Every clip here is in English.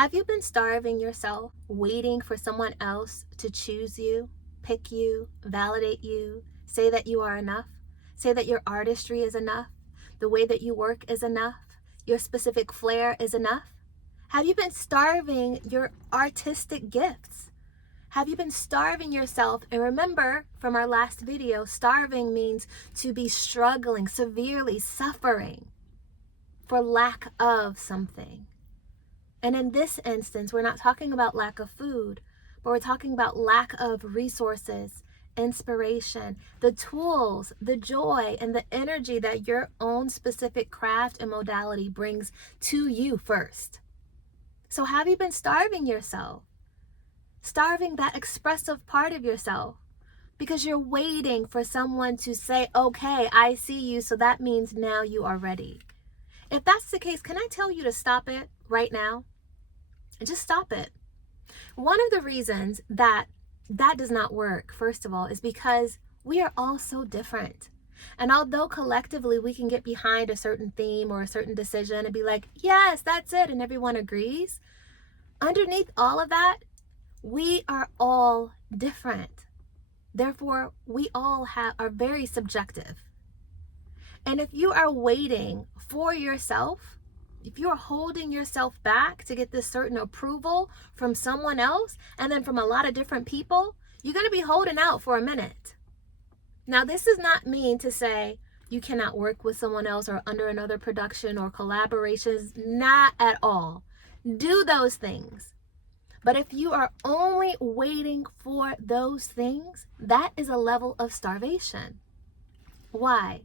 Have you been starving yourself, waiting for someone else to choose you, pick you, validate you, say that you are enough, say that your artistry is enough, the way that you work is enough, your specific flair is enough? Have you been starving your artistic gifts? Have you been starving yourself? And remember from our last video, starving means to be struggling, severely suffering for lack of something. And in this instance, we're not talking about lack of food, but we're talking about lack of resources, inspiration, the tools, the joy, and the energy that your own specific craft and modality brings to you first. So have you been starving yourself? Starving that expressive part of yourself because you're waiting for someone to say, okay, I see you, so that means now you are ready. If that's the case, can I tell you to stop it right now? Just stop it. One of the reasons that does not work, first of all, is because we are all so different. And although collectively we can get behind a certain theme or a certain decision and be like, yes, that's it, and everyone agrees, underneath all of that, we are all different. Therefore, we all are very subjective. And if you are waiting for yourself, if you're holding yourself back to get this certain approval from someone else and then from a lot of different people, you're going to be holding out for a minute. Now, this does not mean to say you cannot work with someone else or under another production or collaborations. Not at all. Do those things. But if you are only waiting for those things, that is a level of starvation. Why?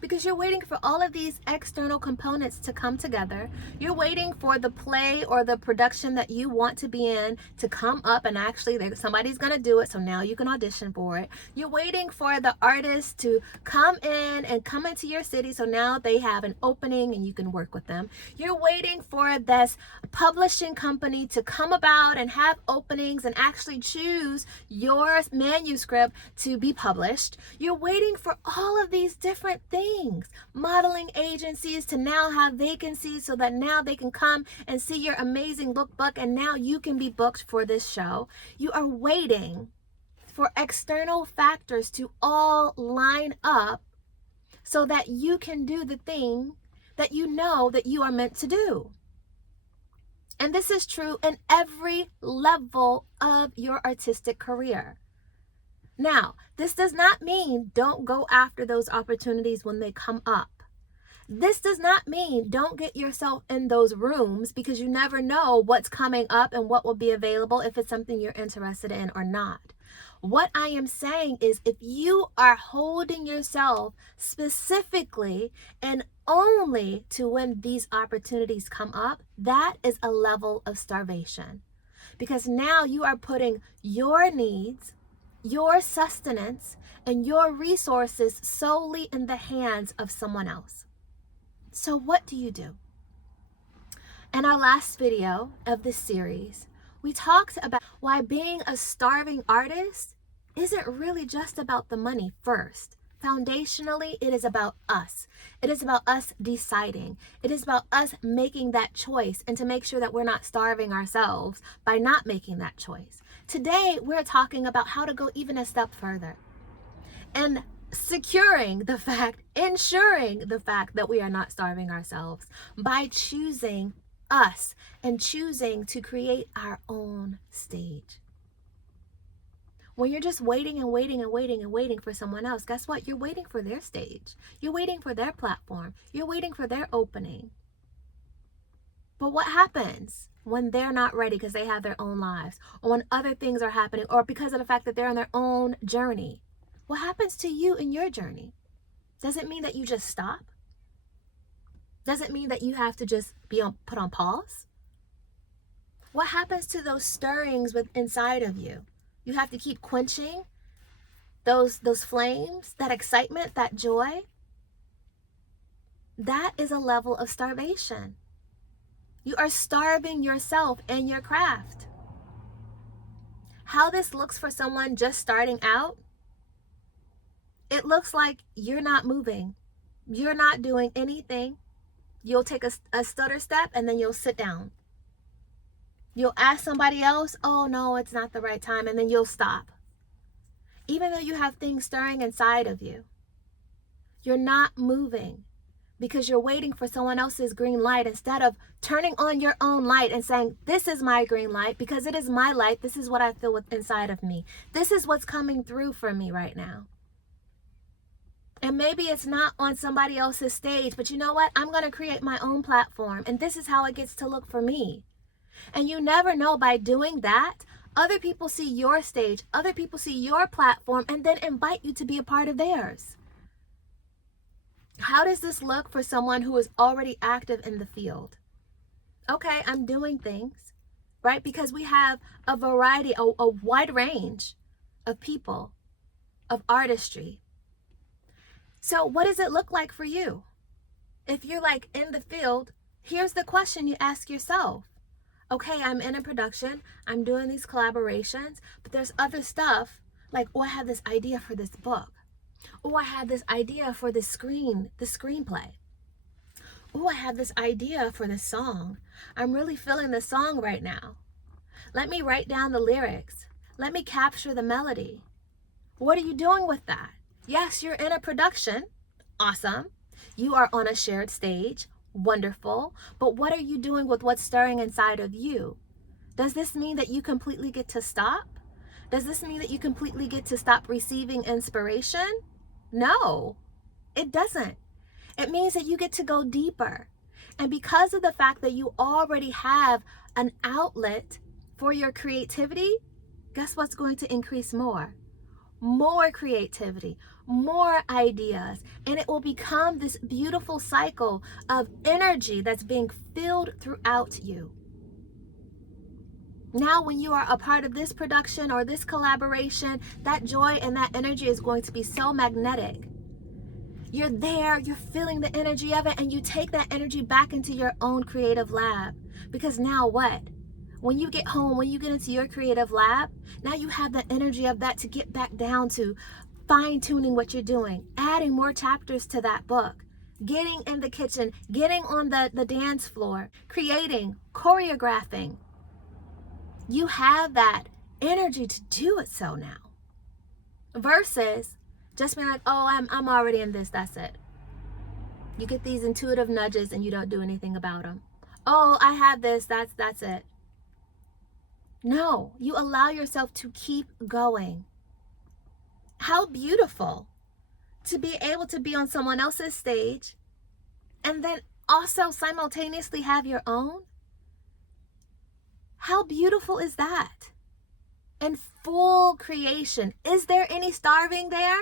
Because you're waiting for all of these external components to come together. You're waiting for the play or the production that you want to be in to come up, and actually somebody's going to do it, so now you can audition for it. You're waiting for the artist to come in and come into your city, so now they have an opening and you can work with them. You're waiting for this publishing company to come about and have openings and actually choose your manuscript to be published. You're waiting for all of these different things. Modeling agencies to now have vacancies so that now they can come and see your amazing lookbook and now you can be booked for this show. You are waiting for external factors to all line up so that you can do the thing that you know that you are meant to do. And this is true in every level of your artistic career. Now, this does not mean don't go after those opportunities when they come up. This does not mean don't get yourself in those rooms, because you never know what's coming up and what will be available if it's something you're interested in or not. What I am saying is, if you are holding yourself specifically and only to when these opportunities come up, that is a level of starvation. Because now you are putting your needs, your sustenance, and your resources solely in the hands of someone else. So what do you do? In our last video of this series, we talked about why being a starving artist isn't really just about the money first. Foundationally, it is about us. It is about us deciding. It is about us making that choice, and to make sure that we're not starving ourselves by not making that choice. Today, we're talking about how to go even a step further and ensuring the fact that we are not starving ourselves by choosing us and choosing to create our own stage. When you're just waiting and waiting and waiting and waiting for someone else, guess what? You're waiting for their stage. You're waiting for their platform. You're waiting for their opening. But what happens when they're not ready because they have their own lives, or when other things are happening, or because of the fact that they're on their own journey? What happens to you in your journey? Does it mean that you just stop? Does it mean that you have to just be put on pause? What happens to those stirrings inside of you? You have to keep quenching those flames, that excitement, that joy. That is a level of starvation. You are starving yourself and your craft. How this looks for someone just starting out, it looks like you're not moving. You're not doing anything. You'll take a stutter step and then you'll sit down. You'll ask somebody else, oh no, it's not the right time, and then you'll stop. Even though you have things stirring inside of you, you're not moving because you're waiting for someone else's green light instead of turning on your own light and saying, this is my green light because it is my light. This is what I feel inside of me. This is what's coming through for me right now. And maybe it's not on somebody else's stage, but you know what? I'm going to create my own platform, and this is how it gets to look for me. And you never know, by doing that, other people see your stage, other people see your platform, and then invite you to be a part of theirs. How does this look for someone who is already active in the field? Okay, I'm doing things, right? Because we have a variety, a wide range of people, of artistry. So what does it look like for you? If you're like in the field, here's the question you ask yourself. Okay, I'm in a production, I'm doing these collaborations, but there's other stuff like, oh, I have this idea for this book. Oh, I have this idea for the screenplay. Oh, I have this idea for this song. I'm really feeling the song right now. Let me write down the lyrics. Let me capture the melody. What are you doing with that? Yes, you're in a production. Awesome. You are on a shared stage. Wonderful. But what are you doing with what's stirring inside of you? Does this mean that you completely get to stop? Does this mean that you completely get to stop receiving inspiration? No, it doesn't. It means that you get to go deeper. And because of the fact that you already have an outlet for your creativity, guess what's going to increase more? More creativity, more ideas, and it will become this beautiful cycle of energy that's being filled throughout you. Now, when you are a part of this production or this collaboration, that joy and that energy is going to be so magnetic. You're there, you're feeling the energy of it, and you take that energy back into your own creative lab. Because now what? When you get home, when you get into your creative lab, now you have the energy of that to get back down to fine-tuning what you're doing, adding more chapters to that book, getting in the kitchen, getting on the dance floor, creating, choreographing. You have that energy to do it so now. Versus just being like, oh, I'm already in this, that's it. You get these intuitive nudges and you don't do anything about them. Oh, I have this, that's it. No, you allow yourself to keep going. How beautiful to be able to be on someone else's stage and then also simultaneously have your own. How beautiful is that? And full creation. Is there any starving there?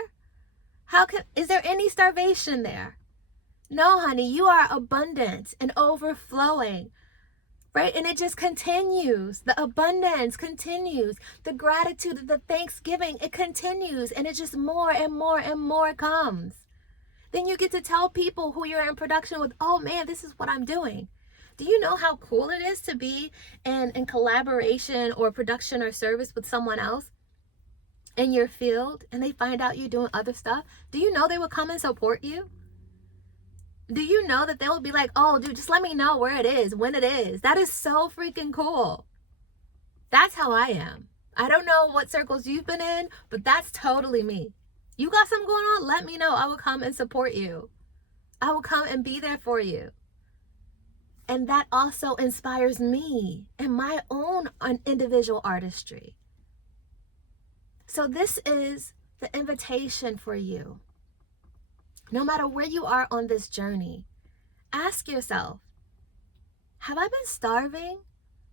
Is there any starvation there? No, honey, you are abundant and overflowing. Right? And it just continues. The abundance continues. The gratitude, the thanksgiving, it continues. And it just more and more and more comes. Then you get to tell people who you're in production with, oh man, this is what I'm doing. Do you know how cool it is to be in collaboration or production or service with someone else in your field and they find out you're doing other stuff? Do you know they will come and support you? Do you know that they will be like, oh, dude, just let me know where it is, when it is. That is so freaking cool. That's how I am. I don't know what circles you've been in, but that's totally me. You got something going on? Let me know. I will come and support you. I will come and be there for you. And that also inspires me in my own individual artistry. So this is the invitation for you. No matter where you are on this journey, ask yourself, have I been starving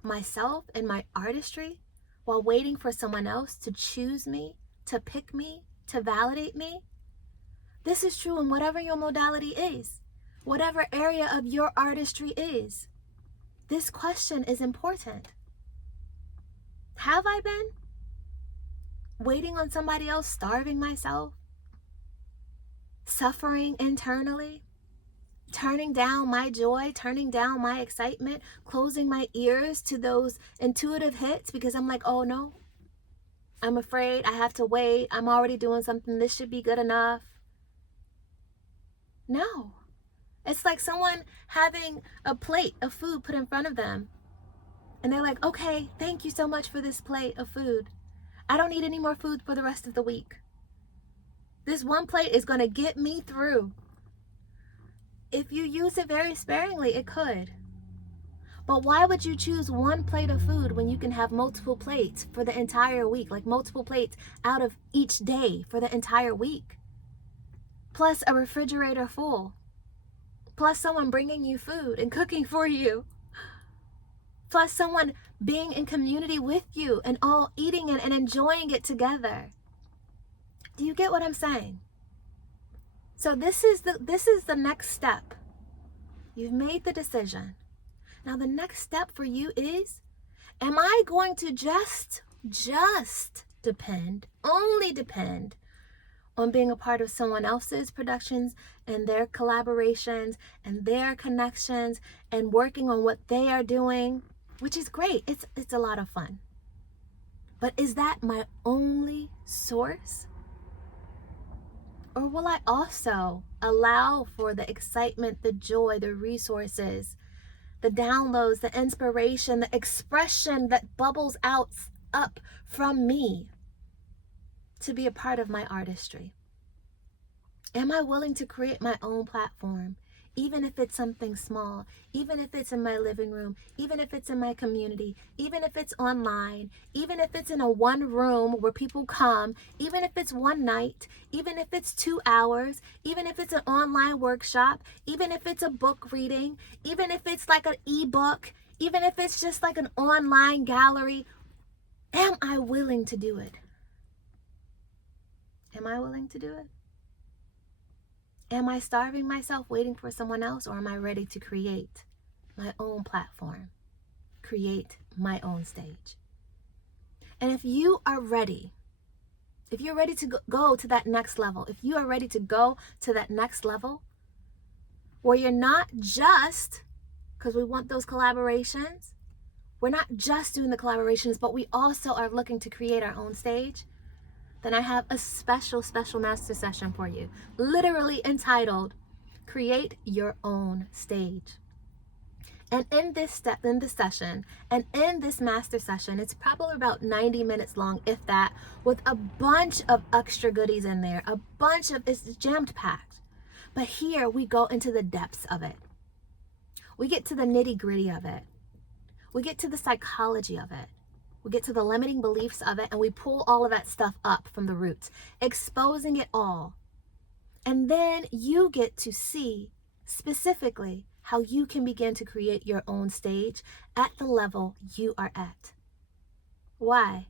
myself and my artistry while waiting for someone else to choose me, to pick me, to validate me? This is true in whatever your modality is, whatever area of your artistry is. This question is important. Have I been waiting on somebody else, starving myself? Suffering internally, turning down my joy, turning down my excitement, closing my ears to those intuitive hits because I'm like, oh no, I'm afraid, I have to wait, I'm already doing something, this should be good enough. No, it's like someone having a plate of food put in front of them And they're like, okay, thank you so much for this plate of food. I don't need any more food for the rest of the week. This one plate is going to get me through. If you use it very sparingly, it could. But why would you choose one plate of food when you can have multiple plates for the entire week? Like multiple plates out of each day for the entire week. Plus a refrigerator full. Plus someone bringing you food and cooking for you. Plus someone being in community with you and all eating it and enjoying it together. Do you get what I'm saying? So this is the next step. You've made the decision. Now the next step for you is, am I going to just only depend on being a part of someone else's productions and their collaborations and their connections and working on what they are doing, which is great. It's a lot of fun. But is that my only source? Or will I also allow for the excitement, the joy, the resources, the downloads, the inspiration, the expression that bubbles up from me to be a part of my artistry? Am I willing to create my own platform, even if it's something small, even if it's in my living room, even if it's in my community, even if it's online, even if it's in a one room where people come, even if it's one night, even if it's 2 hours, even if it's an online workshop, even if it's a book reading, even if it's like an ebook, even if it's just like an online gallery? Am I willing to do it? Am I willing to do it? Am I starving myself waiting for someone else, or am I ready to create my own platform, create my own stage? And if you are ready, if you're ready to go to that next level, if you are ready to go to that next level where you're not just, because we want those collaborations, we're not just doing the collaborations, but we also are looking to create our own stage, then I have a special master session for you, literally entitled Create Your Own Stage. And in this session, and in this master session, it's probably about 90 minutes long, if that, with a bunch of extra goodies in there, it's jammed packed. But here we go into the depths of it. We get to the nitty gritty of it. We get to the psychology of it. We get to the limiting beliefs of it, and we pull all of that stuff up from the roots, exposing it all. And then you get to see specifically how you can begin to create your own stage at the level you are at. Why?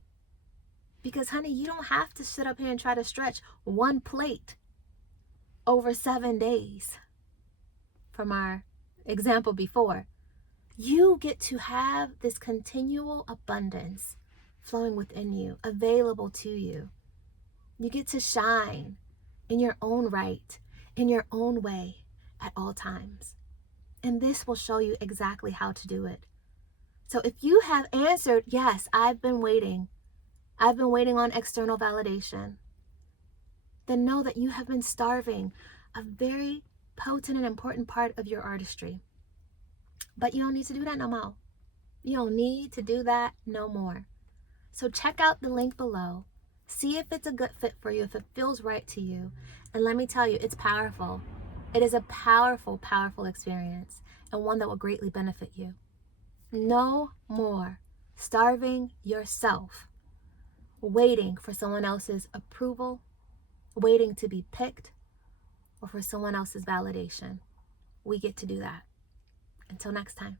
Because, honey, you don't have to sit up here and try to stretch one plate over 7 days from our example before. You get to have this continual abundance flowing within you, available to you. You get to shine in your own right, in your own way at all times. And this will show you exactly how to do it. So if you have answered, yes, I've been waiting on external validation, then know that you have been starving a very potent and important part of your artistry. But you don't need to do that no more. You don't need to do that no more. So check out the link below. See if it's a good fit for you, if it feels right to you. And let me tell you, it's powerful. It is a powerful, powerful experience, and one that will greatly benefit you. No more starving yourself, waiting for someone else's approval, waiting to be picked, or for someone else's validation. We get to do that. Until next time.